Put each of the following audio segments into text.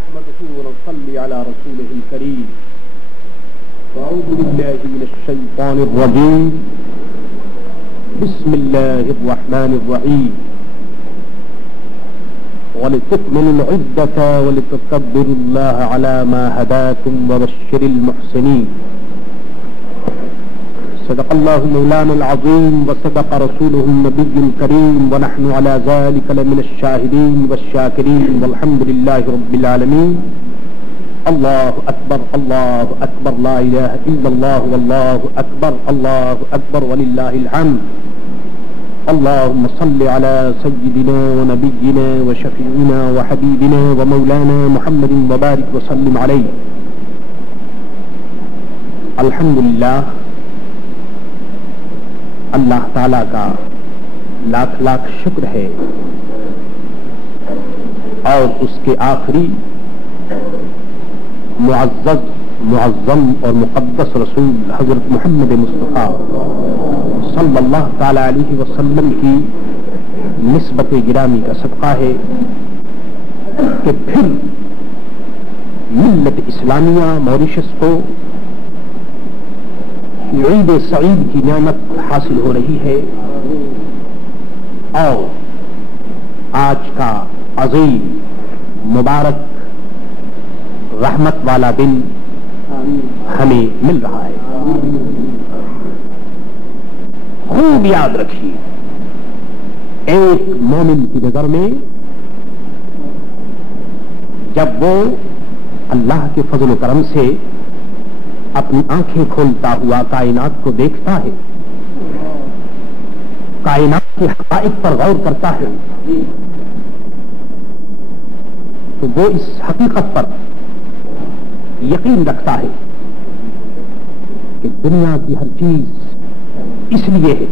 نحمده ونصلي على رسوله الكريم. أعوذ بالله من الشيطان الرجيم. بسم الله الرحمن الرحيم. ولتكملوا العدة ولتكبروا الله على ما هداكم وبشر المحسنين. صدق الله مولانا العظيم وصدق رسوله النبي الكريم ونحن على ذلك لمن الشاهدين والشاكرين والحمد لله رب العالمين. الله أكبر الله أكبر لا إله إلا الله والله أكبر ولله الحمد. اللهم صل على سيدنا ونبينا وشفيعنا وحبيبنا ومولانا محمد وبارك وسلم عليه. الحمد للہ، اللہ تعالیٰ کا لاکھ لاکھ شکر ہے اور اس کے آخری معزز معظم اور مقدس رسول حضرت محمد مصطفیٰ صلی اللہ تعالی علیہ وسلم کی نسبت گرامی کا صدقہ ہے کہ پھر ملت اسلامیہ موریشس کو عید سعید کی نعمت حاصل ہو رہی ہے اور آج کا عظیم مبارک رحمت والا دن ہمیں مل رہا ہے. خوب یاد رکھیے، ایک مومن کی نظر میں جب وہ اللہ کے فضل و کرم سے اپنی آنکھیں کھولتا ہوا کائنات کو دیکھتا ہے، کائنات کے حقائق پر غور کرتا ہے، تو وہ اس حقیقت پر یقین رکھتا ہے کہ دنیا کی ہر چیز اس لیے ہے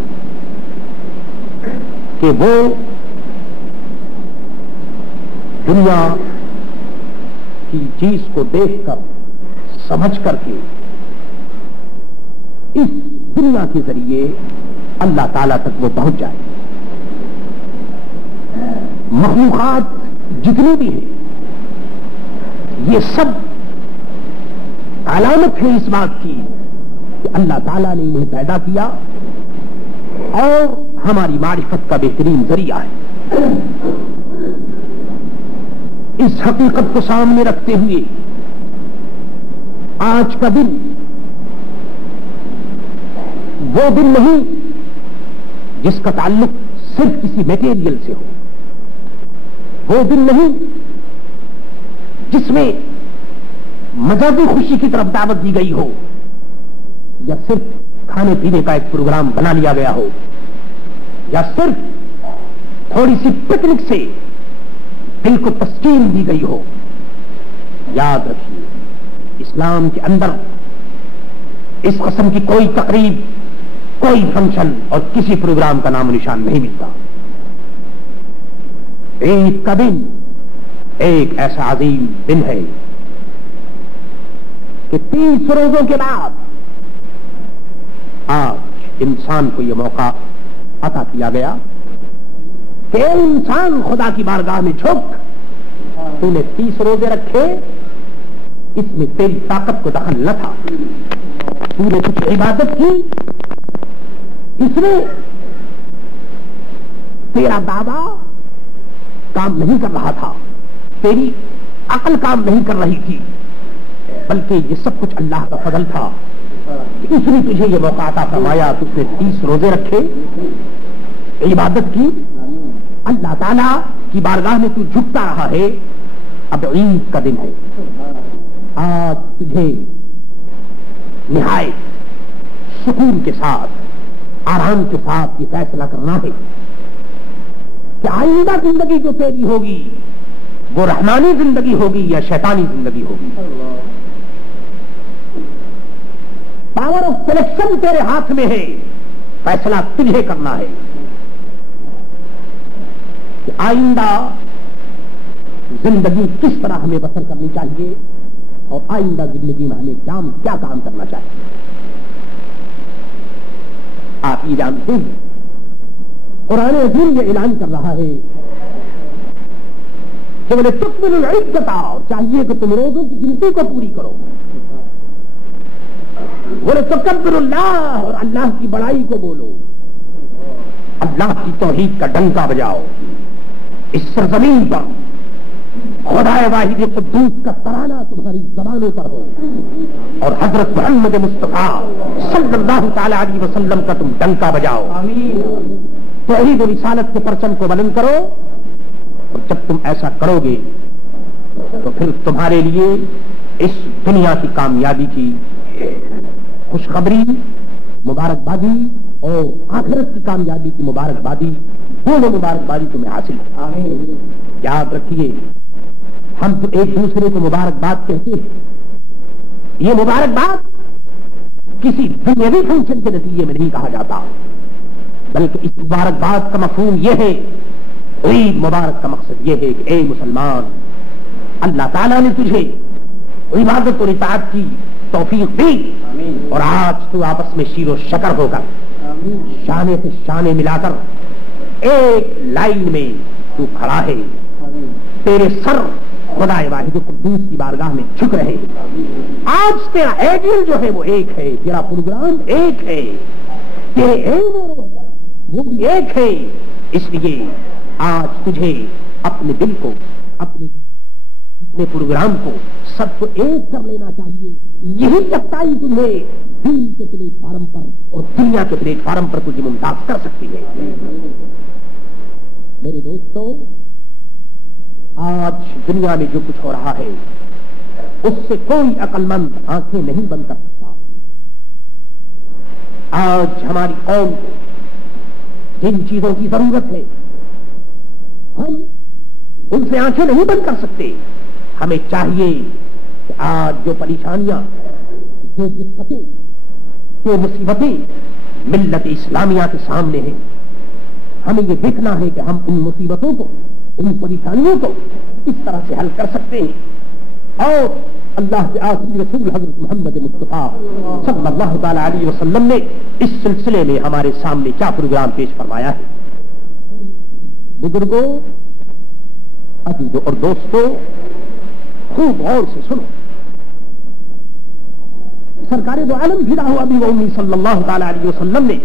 کہ وہ دنیا کی چیز کو دیکھ کر سمجھ کر کے اس دنیا کے ذریعے اللہ تعالی تک وہ پہنچ جائے. مخلوقات جتنی بھی ہیں یہ سب علامت ہے اس بات کی کہ اللہ تعالیٰ نے انہیں پیدا کیا اور ہماری معرفت کا بہترین ذریعہ ہے. اس حقیقت کو سامنے رکھتے ہوئے آج کا دن وہ دن نہیں جس کا تعلق صرف کسی میٹیریل سے ہو، وہ دن نہیں جس میں مذہبی خوشی کی طرف دعوت دی گئی ہو یا صرف کھانے پینے کا ایک پروگرام بنا لیا گیا ہو یا صرف تھوڑی سی پکنک سے دل کو تسکین دی گئی ہو. یاد رکھیے، اسلام کے اندر اس قسم کی کوئی تقریب، کوئی فنکشن اور کسی پروگرام کا نام و نشان نہیں ملتا. عید کا دن ایک ایسا عظیم دن ہے کہ 30 روزوں کے بعد آج انسان کو یہ موقع عطا کیا گیا کہ انسان خدا کی بارگاہ میں جھک، تو نے 30 روزے رکھے، اس میں تیری طاقت کو دخل نہ تھا، تو نے کچھ عبادت کی، اس میں تیرا دادا کام نہیں کر رہا تھا، تیری عقل کام نہیں کر رہی تھی، بلکہ یہ سب کچھ اللہ کا فضل تھا. اس نے تجھے یہ موقع عطا فرمایا، تو اس نے 30 روزے رکھے، عبادت کی، اللہ تعالیٰ کی بارگاہ میں تو جھکتا رہا ہے. اب عید کا دن ہے، آج تجھے نہایت سکون کے ساتھ، آرام کے ساتھ یہ فیصلہ کرنا ہے کہ آئندہ زندگی جو تیری ہوگی وہ رحمانی زندگی ہوگی یا شیطانی زندگی ہوگی. پاور آف سلیکشن تیرے ہاتھ میں ہے، فیصلہ تجھے کرنا ہے کہ آئندہ زندگی کس طرح ہمیں بسر کرنی چاہیے اور آئندہ زندگی میں ہمیں کیا کام کرنا چاہیے. آپ یہ جانتے ہیں قرآن عظیم یہ اعلان کر رہا ہے کہ بولے تکمل العدت، اور چاہیے کہ تم روزوں کی گنتی کو پوری کرو، بولے تکبر اللہ، اور اللہ کی بڑائی کو بولو، اللہ کی توحید کا ڈنکا بجاؤ، اس سرزمین پر خدائے واحد قدوس کا ترانہ تمہاری زبانوں پر ہو، اور حضرت محمد مصطفیٰ صلی اللہ تعالی علیہ وسلم کا تم ڈنکا بجاؤ، توحید و رسالت کے پرچم کو بلند کرو، اور جب تم ایسا کرو گے تو پھر تمہارے لیے اس دنیا کی کامیابی کی خوشخبری، مبارکبادی، اور آخرت کی کامیابی کی مبارکبادی، دونوں مبارکبادی تمہیں حاصل ہے۔ یاد رکھیے، ہم تو ایک دوسرے کو مبارکباد کہتے ہیں، یہ مبارکباد کسی دنیاوی فنکشن کے نتیجے میں نہیں کہا جاتا، بلکہ اس مبارکباد کا مفہوم یہ ہے، عید مبارک کا مقصد یہ ہے کہ اے مسلمان، اللہ تعالیٰ نے تجھے عبادت اور اطاعت کی توفیق دی، اور آج تو آپس میں شیر و شکر ہو کر شانے سے شانے ملا کر ایک لائن میں تو کھڑا ہے، تیرے سر خدا واحد قدوس کی بارگاہ میں جھک رہے، آج تیرا ایڈیل جو ہے وہ ایک ہے، تیرا پروگرام ایک ہے، تیرے ایم وہ بھی ایک ہے، اس لیے آج تجھے اپنے دل کو، اپنے پروگرام کو، سب کو ایک کر لینا چاہیے، یہی یکتائی تمہیں دین کے پلیٹ فارم پر اور دنیا کے پلیٹ فارم پر تجھے ممتاز کر سکتی ہے۔ میرے دوستو، آج دنیا میں جو کچھ ہو رہا ہے اس سے کوئی عقل مند آنکھیں نہیں بند کر سکتا۔ آج ہماری قوم کو جن چیزوں کی ضرورت ہے ہم ان سے آنکھیں نہیں بند کر سکتے۔ ہمیں چاہیے کہ آج جو پریشانیاں، جو دقتیں، جو مصیبتیں ملت اسلامیہ کے سامنے ہیں، ہمیں یہ دیکھنا ہے کہ ہم ان مصیبتوں کو، ان پریشانیوں کو کس طرح سے حل کر سکتے ہیں، اور اللہ کے آخری رسول حضرت محمد مصطفیٰ صلی اللہ تعالی علیہ وسلم نے اس سلسلے میں ہمارے سامنے کیا پروگرام پیش فرمایا ہے۔ بزرگوں، عزیزوں اور دوستوں، خوب غور سے سنو۔ سرکار دو عالم بھیڑا ہوا ابھی وہ صلی اللہ تعالی علیہ وسلم نے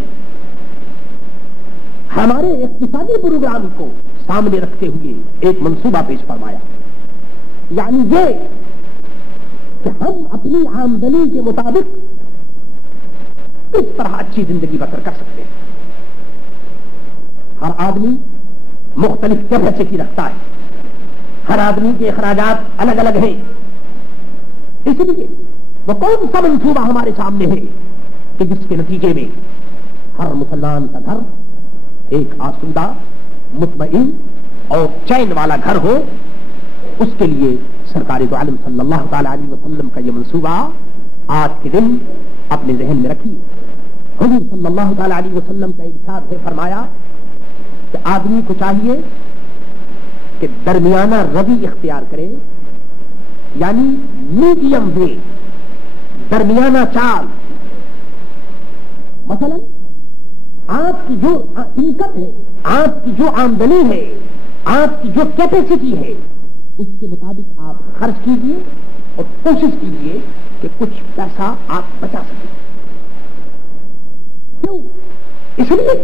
ہمارے اقتصادی پروگرام کو سامنے رکھتے ہوئے ایک منصوبہ پیش فرمایا، یعنی یہ کہ ہم اپنی آمدنی کے مطابق کس طرح اچھی زندگی بسر کر سکتے ہیں۔ ہر آدمی مختلف جگہ سے کی رکھتا ہے، ہر آدمی کے اخراجات الگ الگ ہیں، اس لیے وہ کون سا منصوبہ ہمارے سامنے ہے کہ جس کے نتیجے میں ہر مسلمان کا گھر ایک آسودہ، مطمئن اور چین والا گھر ہو۔ اس کے لیے سرکار دو عالم صلی اللہ تعالی علیہ وسلم کا یہ منصوبہ آج کے دن اپنے ذہن میں رکھیے۔ حضور صلی اللہ تعالی علیہ وسلم کا ارشاد ہے، فرمایا کہ آدمی کو چاہیے کہ درمیانہ روی اختیار کرے، یعنی میڈیم وے، درمیانہ چال۔ مثلا آپ کی جو انکم ہے، آپ کی جو آمدنی ہے، آپ کی جو کیپیسٹی ہے، اس کے مطابق آپ خرچ کیجیے اور کوشش کیجیے کہ کچھ پیسہ آپ بچا سکیں۔ کیوں؟ اس لیے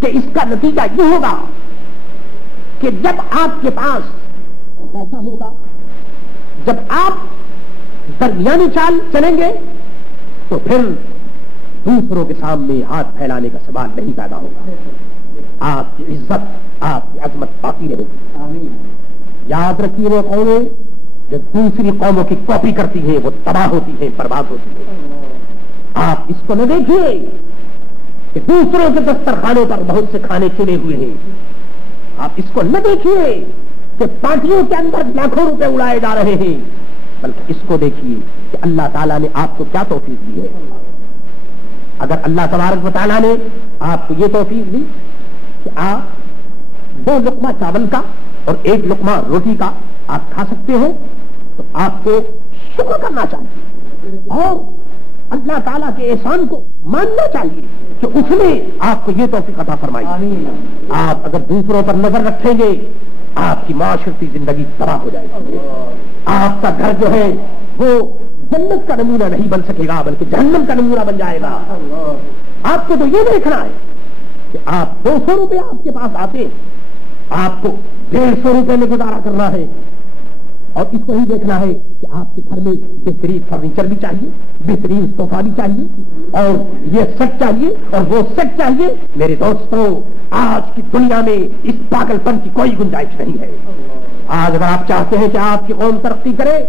کہ اس کا نتیجہ یہ ہوگا کہ جب آپ کے پاس پیسہ ہوگا، جب آپ درمیانی چال چلیں گے تو پھر دوسروں کے سامنے ہاتھ پھیلانے کا سوال نہیں پیدا ہوگا، آپ کی عزت، آپ کی عظمت باقی رہے گی۔ یاد رکھیے، وہ قومیں جو دوسری قوموں کی کاپی کرتی ہیں وہ تباہ ہوتی ہیں، برباد ہوتی ہیں۔ آپ اس کو نہ دیکھیے کہ دوسروں کے دسترخوانوں پر بہت سے کھانے چنے ہوئے ہیں، آپ اس کو نہ دیکھیے کہ پارٹیوں کے اندر لاکھوں روپے اڑائے جا رہے ہیں، بلکہ اس کو دیکھیے کہ اللہ تعالیٰ نے آپ کو کیا توفیق دی ہے۔ اگر اللہ تبارک و تعالیٰ نے آپ کو یہ توفیق دی کہ آپ 2 لقمہ چاول کا اور 1 لقمہ روٹی کا آپ کھا سکتے ہو، تو آپ کو شکر کرنا چاہیے اور اللہ تعالیٰ کے احسان کو ماننا چاہیے کہ اس نے آپ کو یہ توفیق عطا فرمائی۔ آپ اگر دوسروں پر نظر رکھیں گے آپ کی معاشرتی زندگی تباہ ہو جائے گی. آپ کا گھر جو ہے وہ جنت کا نمونہ نہیں بن سکے گا بلکہ جہنم کا نمونہ بن جائے گا. آپ کو تو یہ دیکھنا ہے کہ آپ 200 روپے آپ کے پاس آتے, آپ کو 150 روپے میں گزارا کرنا ہے, اور اس کو ہی دیکھنا ہے کہ آپ کے گھر میں بہترین فرنیچر بھی چاہیے, بہترین صوفہ بھی چاہیے, اور یہ سیٹ چاہیے اور وہ سیٹ چاہیے. میرے دوستوں, آج کی دنیا میں اس پاگل پن کی کوئی گنجائش نہیں ہے. آج اگر آپ چاہتے ہیں کہ آپ کی قوم ترقی کرے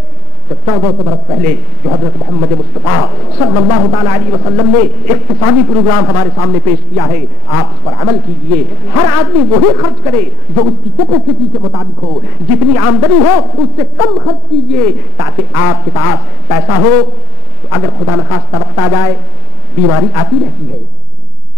تو 1400 برس پہلے جو حضرت محمد مصطفیٰ صلی اللہ تعالیٰ علیہ وسلم نے اقتصادی پروگرام ہمارے سامنے پیش کیا ہے, آپ اس پر عمل کیجئے. ہر آدمی وہی خرچ کرے جو اس کی کیپیسٹی کے مطابق ہو. جتنی آمدنی ہو اس سے کم خرچ کیجئے تاکہ آپ کے پاس پیسہ ہو. تو اگر خدا نخواستہ وقت آ جائے, بیماری آتی رہتی ہے,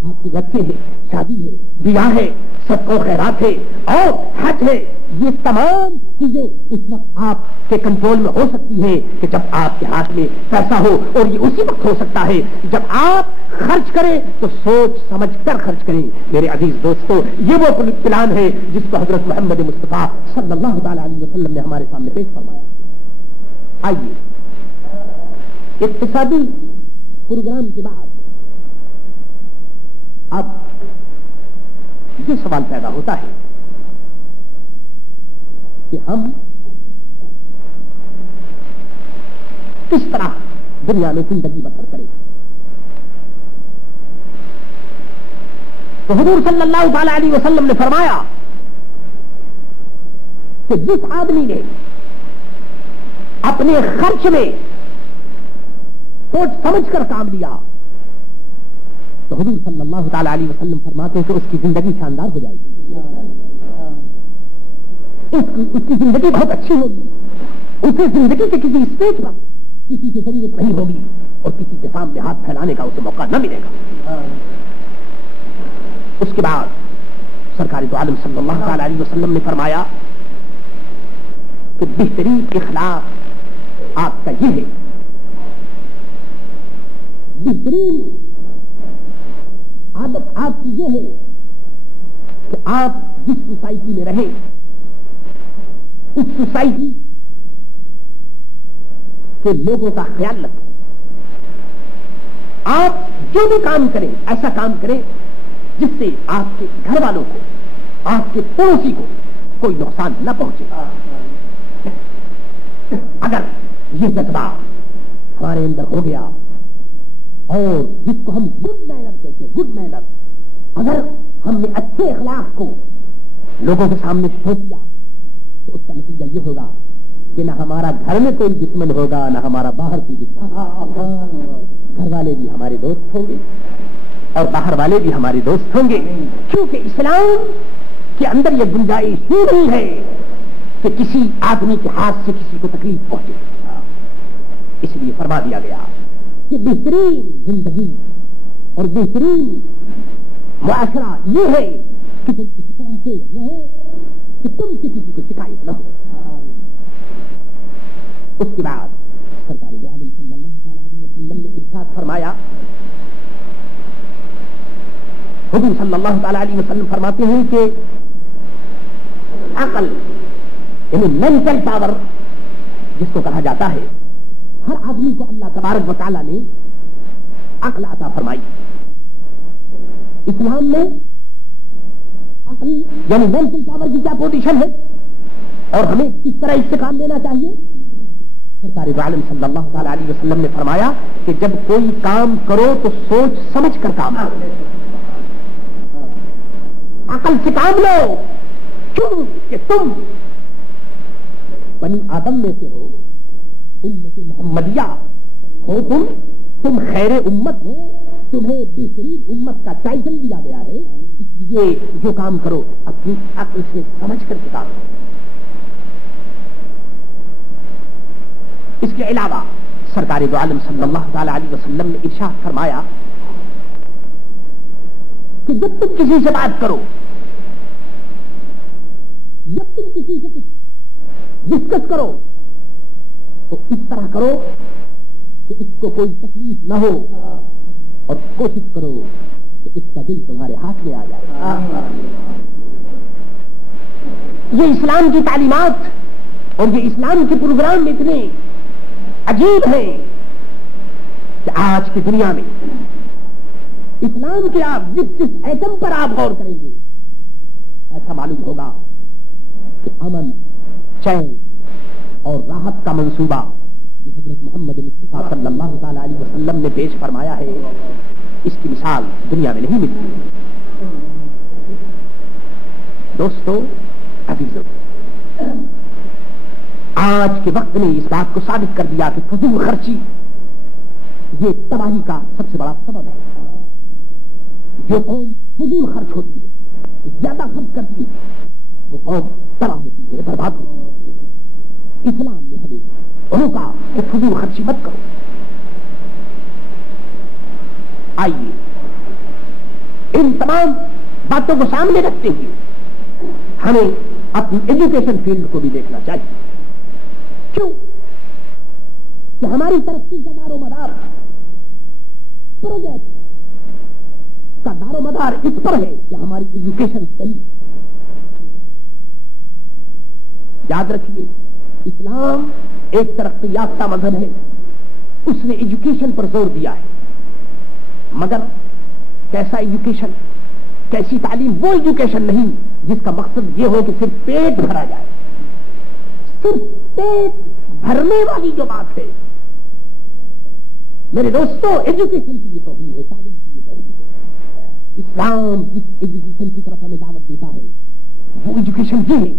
آپ کے بچے ہیں, شادی ہے, بیاہ ہے, صدقہ و خیرات ہے اور حج ہے, یہ تمام چیزیں اس وقت آپ کے کنٹرول میں ہو سکتی ہیں کہ جب آپ کے ہاتھ میں پیسہ ہو, اور یہ اسی وقت ہو سکتا ہے جب آپ خرچ کریں تو سوچ سمجھ کر خرچ کریں. میرے عزیز دوستوں, یہ وہ پلان ہے جس کو حضرت محمد مصطفیٰ صلی اللہ تعالیٰ علیہ وسلم نے ہمارے سامنے پیش فرمایا. آئیے اقتصادی پروگرام کے بعد اب یہ سوال پیدا ہوتا ہے کہ ہم کس طرح دنیا میں زندگی بسر کریں. تو حضور صلی اللہ تعالی علیہ وسلم نے فرمایا کہ جس آدمی نے اپنے خرچ میں سوچ سمجھ کر کام لیا تو حضور صلی اللہ تعالی علیہ وسلم فرماتے ہیں کہ اس کی زندگی شاندار ہو جائے گی, اس کی زندگی بہت اچھی ہوگی. اسے زندگی کے کسی اسٹیج پر کسی کی ضرورت نہیں ہوگی اور کسی کے سامنے ہاتھ پھیلانے کا اسے موقع نہ ملے گا. اس کے بعد سرکار دو عالم صلی اللہ تعالی علیہ وسلم نے فرمایا کہ بہترین اخلاق آپ کا یہ ہے, بہترین عادت آپ کی یہ ہے کہ آپ جس سوسائٹی میں رہیں اس سوسائٹی کے لوگوں کا خیال رکھیں. آپ جو بھی کام کریں ایسا کام کریں جس سے آپ کے گھر والوں کو, آپ کے پڑوسی کو کوئی نقصان نہ پہنچے. اگر یہ جذبہ ہمارے اندر ہو گیا اور جس کو ہم گڈ مینر کہتے ہیں, گڈ مینر, اگر ہم نے اچھے اخلاق کو لوگوں کے سامنے شو دیا تو اس کا نتیجہ یہ ہوگا کہ نہ ہمارا گھر میں کوئی دشمن ہوگا نہ ہمارا باہر کوئی دشمن. گھر والے بھی ہمارے دوست ہوں گے اور باہر والے بھی ہمارے دوست ہوں گے, کیونکہ اسلام کے اندر یہ گنجائش ہی نہیں ہے کہ کسی آدمی کے ہاتھ سے کسی کو تکلیف پہنچے. اس لیے فرما دیا گیا کہ بہترین زندگی اور بہترین معاشرہ یہ ہے کہ تم اس طرح سے رہو کہ تم سے کسی کو شکایت نہ ہو. اس کے بعد سرکار دو عالم صلی اللہ تعالی علیہ وسلم نے ارشاد فرمایا, حضور صلی اللہ تعالی علیہ وسلم فرماتے ہیں کہ عقل یعنی مینٹل پاور جس کو کہا جاتا ہے, ہر آدمی کو اللہ تبارک و تعالی نے عقل عطا فرمائی. اسلام میں عقل یعنی مینٹل پاور کی کیا پوزیشن ہے اور ہمیں کس طرح اس سے کام لینا چاہیے. سرکار دو عالم صلی اللہ تعالی علیہ وسلم نے فرمایا کہ جب کوئی کام کرو تو سوچ سمجھ کر کام کرو, عقل سے کام لو, کیوں کہ تم بنی آدم میں سے ہو, امت محمدیہ ہو, تم خیر امت ہو, تمہیں بہترین امت کا ٹائٹل دیا گیا ہے. اس لیے جو کام کرو اپنی عقل سے سمجھ کر کے کام کرو. اس کے علاوہ سرکار دو عالم صلی اللہ تعالی علیہ وسلم نے ارشاد فرمایا کہ جب تم کسی سے بات کرو, جب تم کسی سے ڈسکس کرو تو اس طرح کرو کہ اس کو کوئی تکلیف نہ ہو اور کوشش کرو کہ اس کا دل تمہارے ہاتھ میں آ جائے. یہ اسلام کی تعلیمات اور یہ اسلام کے پروگرام اتنے عجیب ہیں کہ آج کی دنیا میں اسلام کے آپ جس ایٹم پر آپ غور کریں گے ایسا معلوم ہوگا کہ امن، چین اور راحت کا منصوبہ جو حضرت محمد مصطفیٰ صلی اللہ تعالی علیہ وسلم نے پیش فرمایا ہے، اس کی مثال دنیا میں نہیں ملتی۔ دوستو، عزیزو، آج کے وقت نے اس بات کو ثابت کر دیا کہ فضول خرچی یہ تباہی کا سب سے بڑا سبب ہے۔ جو قوم فضول خرچ ہوتی ہے، زیادہ خرچ کرتی ہے، وہ قوم تباہ ہوتی ہے، برباد ہوتی ہے۔ اسلام نے ہمیں روکا کہ فضول خرچی مت کرو۔ آئیے ان تمام باتوں کو سامنے رکھتے ہوئے ہمیں اپنی ایجوکیشن فیلڈ کو بھی دیکھنا چاہیے۔ کیوں کہ ہماری ترقی کا دار و مدار پروجیکٹ کا دار و مدار اس پر ہے کہ ہماری ایجوکیشن صحیح۔ یاد رکھیے، اسلام ایک ترقی یافتہ مذہب ہے، اس نے ایجوکیشن پر زور دیا ہے، مگر کیسا ایجوکیشن، کیسی تعلیم؟ وہ ایجوکیشن نہیں جس کا مقصد یہ ہو کہ صرف پیٹ بھرا جائے، صرف پیٹ بھرنے والی جو بات ہے۔ میرے دوستوں، ایجوکیشن کی یہ توہین ہے، تعلیم کی یہ توہین ہے۔ اسلام جس ایجوکیشن کی طرف ہمیں دعوت دیتا ہے وہ ایجوکیشن یہ ہے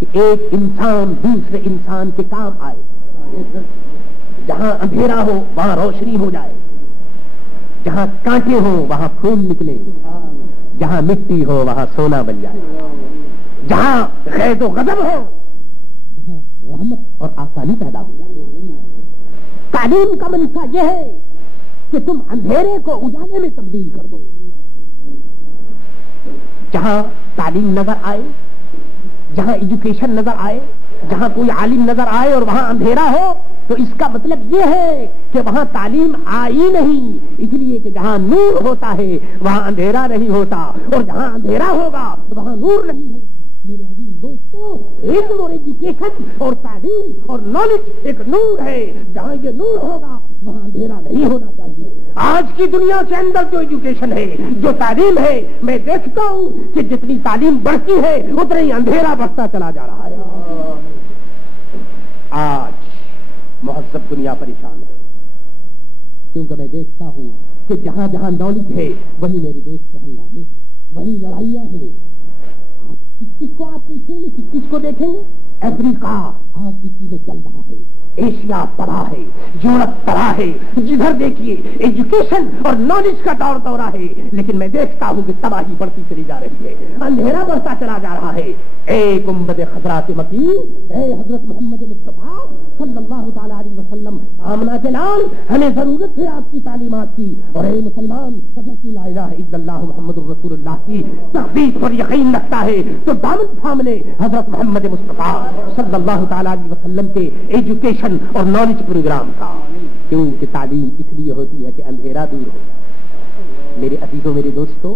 کہ ایک انسان دوسرے انسان کے کام آئے، جہاں اندھیرا ہو وہاں روشنی ہو جائے، جہاں کانٹے ہوں وہاں پھول نکلے، جہاں مٹی ہو وہاں سونا بن جائے، جہاں غیظ و غضب ہو وہاں رحمت اور آسانی پیدا ہو جائے۔ تعلیم کا منشا یہ ہے کہ تم اندھیرے کو اجالے میں تبدیل کر دو۔ جہاں تعلیم نظر آئے، جہاں ایجوکیشن نظر آئے، جہاں کوئی عالم نظر آئے اور وہاں اندھیرا ہو تو اس کا مطلب یہ ہے کہ وہاں تعلیم آئی نہیں، اس لیے کہ جہاں نور ہوتا ہے وہاں اندھیرا نہیں ہوتا، اور جہاں اندھیرا ہوگا تو وہاں نور نہیں ہوگا۔ میرے عزیز دوستو، علم اور ایجوکیشن اور تعلیم اور نالج ایک نور ہے، جہاں یہ نور ہوگا وہاں اندھیرا نہیں ہونا چاہیے۔ آج کی دنیا کے اندر جو ایجوکیشن ہے، جو تعلیم ہے، میں دیکھتا ہوں کہ جتنی تعلیم بڑھتی ہے اتنا ہی اندھیرا بڑھتا چلا جا رہا ہے۔ آج مہذب دنیا پریشان ہے، کیونکہ میں دیکھتا ہوں کہ جہاں جہاں نالج ہے وہیں میرے دوست ہنگامے، وہیں لڑائیاں ہیں۔ کس کو آپ پوچھیں گے، کس کو دیکھیں گے؟ افریقہ آج کی چیزیں چل رہا ہے، ایشیا تباہ ہے، یورپ تباہ ہے، جدھر دیکھیے ایجوکیشن اور نالج کا دور دورہ ہے، لیکن میں دیکھتا ہوں کہ تباہی بڑھتی چلی جا رہی ہے، اندھیرا بڑھتا چلا جا رہا ہے۔ اے گنبد خضرا کے مکین، اے حضرت محمد مصطفیٰ صلی اللہ تعالی علیہ وسلم، آمنہ کے لال، ہمیں ضرورت ہے آپ کی تعلیمات کی، اور اے مسلمان، لا الہ الا اللہ محمد رسول اللہ کی تحقیق پر یقین رکھتا ہے تو دامن تھام لے حضرت محمد مصطفیٰ صلی اللہ تعالی علیہ وسلم کے ایجوکیشن اور نالج پروگرام کا، کیونکہ تعلیم اس لیے ہوتی ہے کہ اندھیرا دور ہو جائے۔ میرے عزیزوں، میرے دوستوں،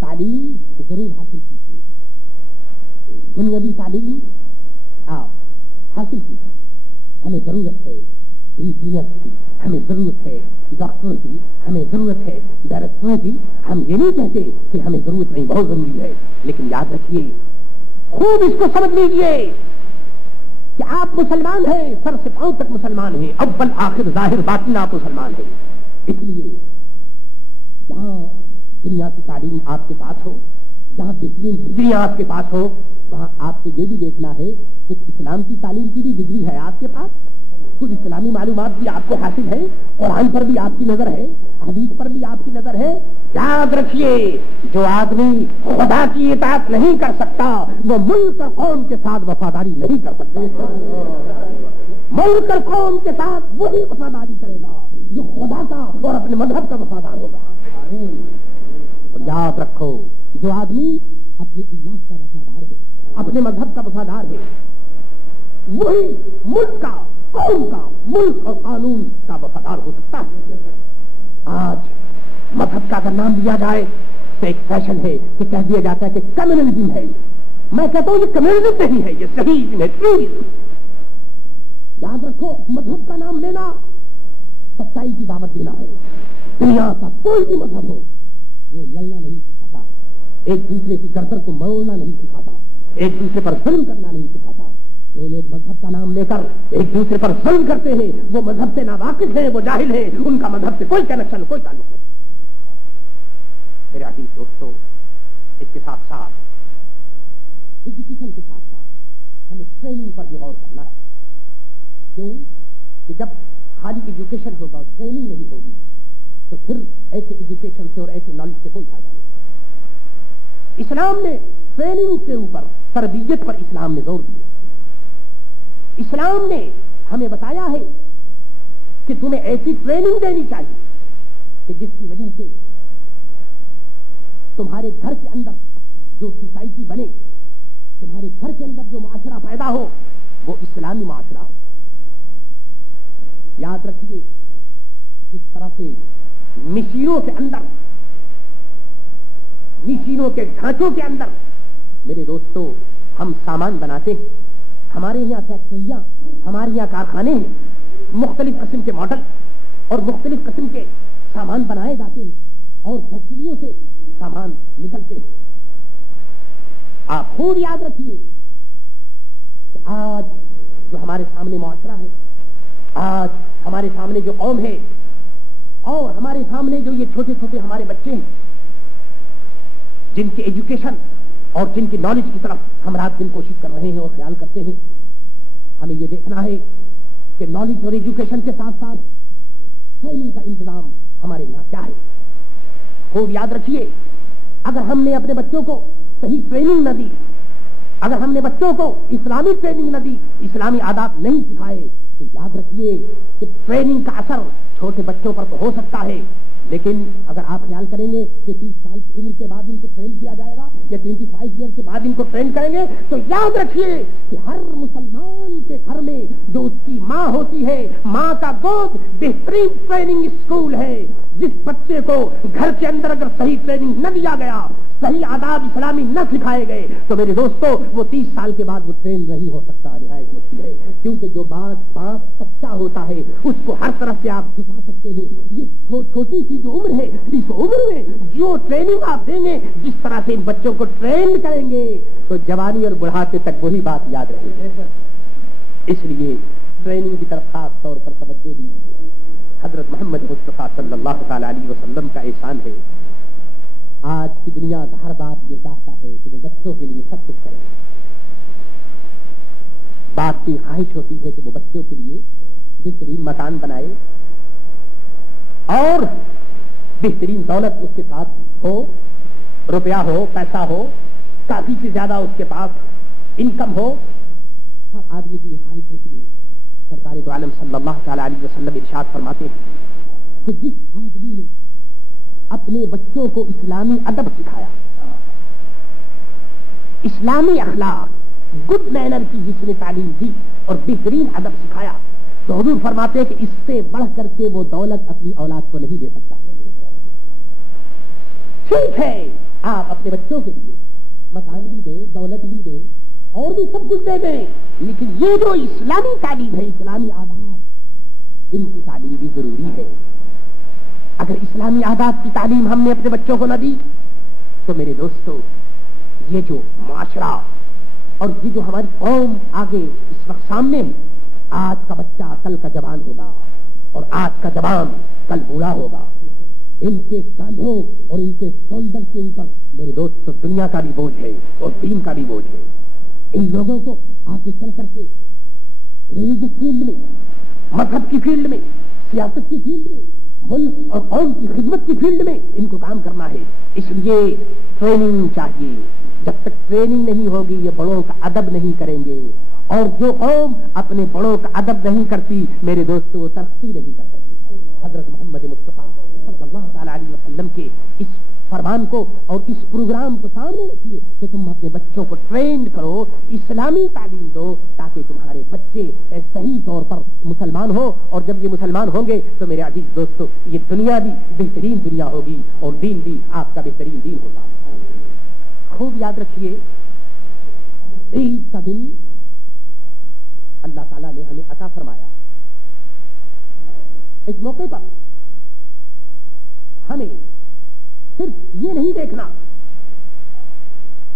تعلیم ضرور حاصل کیجیے، دنیاوی تعلیم آپ حاصل کیجیے۔ ہمیں ضرورت ہے انجینئر کی، ہمیں ضرورت ہے ڈاکٹروں کی، ہمیں ضرورت ہے ڈائریکٹروں کی۔ ہم یہ نہیں کہتے کہ ہمیں ضرورت نہیں، بہت ضروری ہے، لیکن یاد رکھیے، خوب اس کو سمجھ لیجیے کہ آپ مسلمان ہیں، سر سے پاؤں تک مسلمان ہیں، اول آخر ظاہر باطن آپ مسلمان ہیں۔ اس لیے جہاں دنیا کی تعلیم آپ کے پاس ہو، جہاں بہترین ڈگریاں آپ کے پاس ہو، وہاں آپ کو یہ بھی دیکھنا ہے کچھ اسلام کی تعلیم کی بھی ڈگری ہے آپ کے پاس، کچھ اسلامی معلومات بھی آپ کو حاصل ہے، قرآن پر بھی آپ کی نظر ہے، حدیث پر بھی آپ کی نظر ہے۔ یاد رکھیے، جو آدمی خدا کی اطاعت نہیں کر سکتا وہ ملک اور قوم کے ساتھ وفاداری نہیں کر سکتا۔ ملک اور قوم کے ساتھ وہی وفاداری کرے گا جو خدا کا اور اپنے مذہب کا وفادار ہوگا۔ اور یاد رکھو، جو آدمی اپنے اللہ کا وفادار ہے، اپنے مذہب کا وفادار ہے، وہی ملک کا، قوم کا، ملک اور قانون کا وفادار ہو سکتا ہے۔ آج مذہب کا اگر نام لیا جائے تو ایک فیشن ہے کہ کہہ دیا جاتا ہے کہ کمیونزم ہے. میں کہتا ہوں یہ کمیونزم نہیں ہے, یہ صحیح ہے, ٹروریزم. یاد رکھو, مذہب کا نام لینا سچائی کی دعوت دینا ہے. دنیا کا کوئی بھی مذہب ہو وہ لڑنا نہیں سکھاتا, ایک دوسرے کی گردن کو موڑنا نہیں سکھاتا, ایک دوسرے پر ظلم کرنا نہیں سکھاتا. جو لوگ مذہب کا نام لے کر ایک دوسرے پر ظلم کرتے ہیں وہ مذہب سے ناواقف ہیں, وہ جاہل ہیں, ان کا مذہب سے کوئی کنیکشن, کوئی تعلق نہیں. میرے عزیز دوستو, اس کے ساتھ ساتھ ایجوکیشن کے ساتھ ساتھ ہمیں ٹریننگ پر بھی غور کرنا ہے. کیوں کہ جب خالی ایجوکیشن ہوگا اور ٹریننگ نہیں ہوگی تو پھر ایسے ایجوکیشن سے اور ایسے نالج سے کوئی فائدہ نہیں. اسلام نے ٹریننگ کے اوپر, تربیت پر اسلام نے زور دیا. اسلام نے ہمیں بتایا ہے کہ تمہیں ایسی ٹریننگ دینی چاہیے کہ جس کی وجہ سے تمہارے گھر کے اندر جو سوسائٹی بنے, تمہارے گھر کے اندر جو معاشرہ پیدا ہو وہ اسلامی معاشرہ ہو. یاد رکھیے, اس طرح سے مشینوں کے اندر, مشینوں کے ڈھانچوں کے اندر میرے دوستوں ہم سامان بناتے ہیں. ہمارے یہاں فیکٹریاں, ہمارے یہاں کارخانے ہیں, مختلف قسم کے ماڈل اور مختلف قسم کے سامان بنائے جاتے ہیں اور فیکٹریوں سے سامان نکلتے ہیں. آپ خوب یاد رکھیے کہ آج جو ہمارے سامنے معاشرہ ہے, آج ہمارے سامنے جو قوم ہے اور ہمارے سامنے جو یہ چھوٹے چھوٹے ہمارے بچے ہیں جن کی ایجوکیشن اور جن کی نالج کی طرف ہم رات دن کوشش کر رہے ہیں اور خیال کرتے ہیں, ہمیں یہ دیکھنا ہے کہ نالج اور ایجوکیشن کے ساتھ ساتھ ٹریننگ کا انتظام ہمارے یہاں کیا ہے. خوب یاد رکھیے, اگر ہم نے اپنے بچوں کو صحیح ٹریننگ نہ دی, اگر ہم نے بچوں کو اسلامی ٹریننگ نہ دی, اسلامی آداب نہیں سکھائے, تو یاد رکھیے کہ ٹریننگ کا اثر چھوٹے بچوں پر تو ہو سکتا ہے, لیکن اگر آپ خیال کریں گے کہ 30 سال کی عمر کے بعد ان کو ٹرین کیا جائے گا یا 25 ایئر کے بعد ان کو ٹرین کریں گے, تو یاد رکھیے کہ ہر مسلمان کے گھر میں جو اس کی ماں ہوتی ہے, ماں کا گود بہترین ٹریننگ اسکول ہے. جس بچے کو گھر کے اندر اگر صحیح ٹریننگ نہ دیا گیا, صحیح آداب اسلامی نہ سکھائے گئے, تو میرے دوستوں وہ 30 سال کے بعد وہ ٹرین نہیں ہو سکتا. نہایت مشکل ہے, کیونکہ جو باپ کچا ہوتا ہے اس کو ہر طرف سے آپ جھکا سکتے ہیں. یہ چھوٹی سی جو عمر ہے, اس عمر میں جو ٹریننگ آپ دیں گے, جس طرح سے ان بچوں کو ٹرین کریں گے تو جوانی اور بڑھاپے تک وہی بات یاد رہے گی. اس لیے ٹریننگ کی طرف خاص طور پر توجہ دیجیے. حضرت محمد مصطفیٰ صلی اللہ تعالی علیہ وسلم کا احسان ہے. آج کی دنیا کا ہر باپ یہ چاہتا ہے کہ وہ بچوں کے لیے سب کچھ کرے. باپ کی خواہش ہوتی ہے کہ وہ بچوں کے لیے بہترین مکان بنائے اور بہترین دولت اس کے پاس ہو, روپیہ ہو, پیسہ ہو, کافی سے زیادہ اس کے پاس انکم ہو. ہر آدمی کی یہ خواہش ہوتی ہے. سرکار دو عالم صلی اللہ تعالی علیہ وسلم ارشاد فرماتے ہیں کہ جس آدمی نے اپنے بچوں کو اسلامی ادب سکھایا, اسلامی اخلاق, گڈ مینر کی جس نے تعلیم دی اور بہترین ادب سکھایا, تو حضور فرماتے ہیں کہ اس سے بڑھ کر کے وہ دولت اپنی اولاد کو نہیں دے سکتا. ٹھیک ہے, آپ اپنے بچوں کے لیے مکان بھی دیں, دولت بھی دیں اور بھی سب کچھ دے دیں, لیکن یہ جو اسلامی تعلیم ہے, اسلامی آداب, ان کی تعلیم بھی ضروری ہے. اگر اسلامی آداب کی تعلیم ہم نے اپنے بچوں کو نہ دی تو میرے دوستو یہ جو معاشرہ اور یہ جو ہماری قوم آگے اس وقت سامنے ہے, آج کا بچہ کل کا جوان ہوگا اور آج کا جوان کل بوڑھا ہوگا. ان کے کاندھوں اور ان کے شولڈر کے اوپر میرے دوستو دنیا کا بھی بوجھ ہے اور دین کا بھی بوجھ ہے. ان لوگوں کو آگے چل کر کے ریلیجس فیلڈ میں, مذہب کی فیلڈ میں, سیاست کی فیلڈ میں, ملک اور قوم کی خدمت کی فیلڈ میں ان کو کام کرنا ہے. اس لیے ٹریننگ چاہیے. جب تک ٹریننگ نہیں ہوگی یہ بڑوں کا ادب نہیں کریں گے, اور جو قوم اپنے بڑوں کا ادب نہیں کرتی میرے دوستوں وہ ترقی نہیں کر سکتی. حضرت محمد مصطفیٰ صلی اللہ تعالی علیہ وسلم کے اس فرمان کو اور اس پروگرام کو سامنے رکھیے کہ تم اپنے بچوں کو ٹرینڈ کرو، اسلامی تعلیم دو، تاکہ تمہارے بچے صحیح طور پر مسلمان ہو، اور جب یہ مسلمان ہوں گے تو میرے عزیز دوستو یہ دنیا بھی بہترین دنیا ہوگی اور دین بھی آپ کا بہترین دین ہوگا۔ خوب یاد رکھیے، عید کا دن اللہ تعالیٰ نے ہمیں عطا فرمایا، اس موقع پر ہمیں صرف یہ نہیں دیکھنا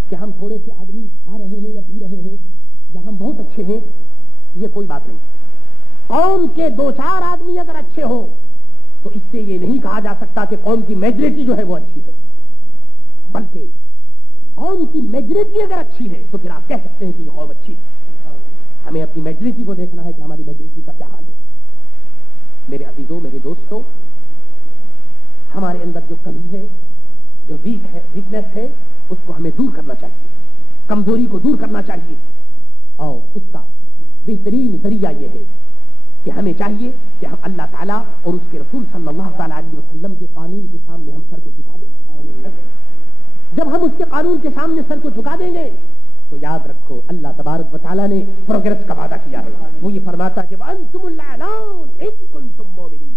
کہ ہم تھوڑے سے آدمی کھا رہے ہیں یا پی رہے ہیں یا ہم بہت اچھے ہیں، یہ کوئی بات نہیں۔ قوم کے 2-4 آدمی اگر اچھے ہو تو اس سے یہ نہیں کہا جا سکتا کہ قوم کی میجورٹی جو ہے وہ اچھی ہے، بلکہ قوم کی میجورٹی اگر اچھی ہے تو پھر آپ کہہ سکتے ہیں کہ یہ قوم اچھی ہے۔ ہمیں اپنی میجورٹی کو دیکھنا ہے کہ ہماری میجورٹی کا کیا حال ہے۔ میرے عزیزوں، میرے دوستوں، ہمارے اندر جو کمی ہے، جو ویکنیس ہے، اس کو ہمیں دور کرنا چاہیے، کمزوری کو دور کرنا چاہیے، اور اس کا بہترین ذریعہ یہ ہے کہ ہمیں چاہیے کہ ہم اللہ تعالیٰ اور اس کے رسول صلی اللہ تعالیٰ علیہ وسلم کے قانون کے سامنے ہم سر کو جھکا دیں۔ جب ہم اس کے قانون کے سامنے سر کو جھکا دیں گے تو یاد رکھو اللہ تبارک و تعالیٰ نے پروگرس کا وعدہ کیا ہے۔ وہ یہ فرماتا ہے کہ وَأَنْتُمُ الْأَعْلَوْنَ إِن كُنتُم مُؤْمِنِينَ،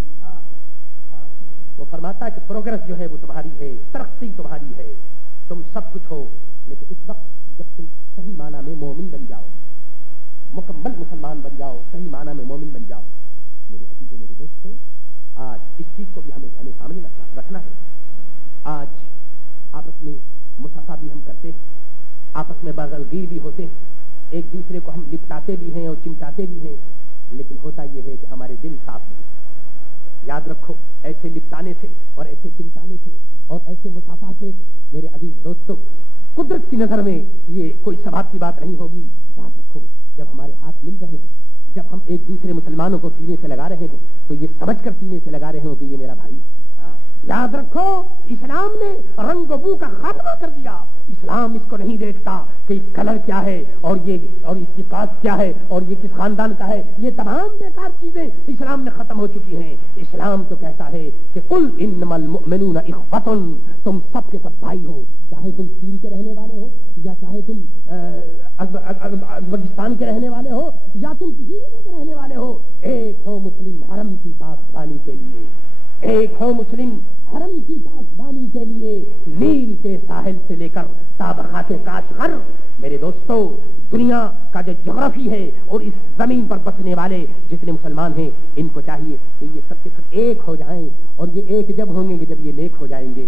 وہ فرماتا ہے کہ پروگرس جو ہے وہ تمہاری ہے، ترقی تمہاری ہے، تم سب کچھ ہو، لیکن اس وقت جب تم صحیح معنی میں مومن بن جاؤ، مکمل مسلمان بن جاؤ، صحیح معنی میں مومن بن جاؤ۔ میرے عزیزوں، میرے دوستوں، آج اس چیز کو بھی ہمیں سامنے رکھنا ہے۔ آج آپس میں مصافحہ بھی ہم کرتے ہیں، آپس میں بغلگیر بھی ہوتے ہیں، ایک دوسرے کو ہم لپٹاتے بھی ہیں اور چمٹاتے بھی ہیں، لیکن ہوتا یہ ہے کہ ہمارے دل صاف نہیں۔ یاد رکھو، ایسے لپٹانے سے اور ایسے چمٹانے سے اور ایسے مصافحہ سے میرے عزیز دوستوں قدرت کی نظر میں یہ کوئی ثواب کی بات نہیں ہوگی۔ یاد رکھو، جب ہمارے ہاتھ مل رہے ہوں، جب ہم ایک دوسرے مسلمانوں کو سینے سے لگا رہے ہوں تو یہ سمجھ کر سینے سے لگا رہے ہوں کہ یہ میرا بھائی۔ یاد رکھو، اسلام نے رنگ و بو کا خاتمہ کر دیا۔ اسلام اس کو نہیں دیکھتا کہ کلر کیا ہے اور اس کی کاسٹ کیا ہے اور یہ کس خاندان کا ہے، یہ تمام بیکار چیزیں اسلام میں ختم ہو چکی ہیں۔ اسلام تو کہتا ہے کہ قل انما المؤمنون اخوۃ، تم سب کے سب بھائی ہو، چاہے تم چین کے رہنے والے ہو یا چاہے تم ازبکستان کے رہنے والے ہو یا تم کسی جگہ کے رہنے والے ہو، ایک ہو مسلم حرم کی پاسبانی کے لیے، ایک ہو مسلم حرم کی پاسبانی کے لیے، نیل کے ساحل سے لے کر تابخا کے کاشغر۔ میرے دوستو، دنیا کا جو جغرافی ہے اور اس زمین پر بسنے والے جتنے مسلمان ہیں، ان کو چاہیے کہ یہ سب کے سب ایک ہو جائیں، اور یہ ایک جب ہوں گے جب یہ نیک ہو جائیں گے۔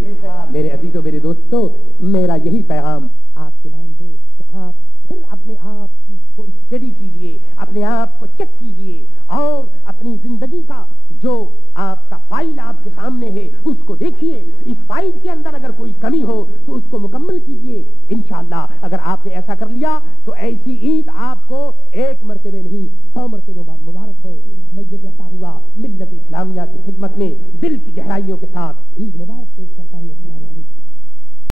میرے عزیزوں، میرے دوستو، میرا یہی پیغام آپ کے نام ہے کہ آپ پھر اپنے آپ کو اسٹڈی کیجیے، اپنے آپ کو چیک کیجیے، اور اپنی زندگی کا جو آپ کا فائل آپ کے سامنے ہے اس کو دیکھیے۔ اس فائل کے اندر اگر کوئی کمی ہو تو اس کو مکمل کیجیے۔ انشاءاللہ اگر آپ نے ایسا کر لیا تو ایسی عید آپ کو ایک مرتبہ نہیں 100 مرتبہ مبارک ہو۔ میں یہ کہتا ہوا ملت اسلامیہ کی خدمت میں دل کی گہرائیوں کے ساتھ عید مبارک پیش کرتا ہوں۔ السلام علیکم۔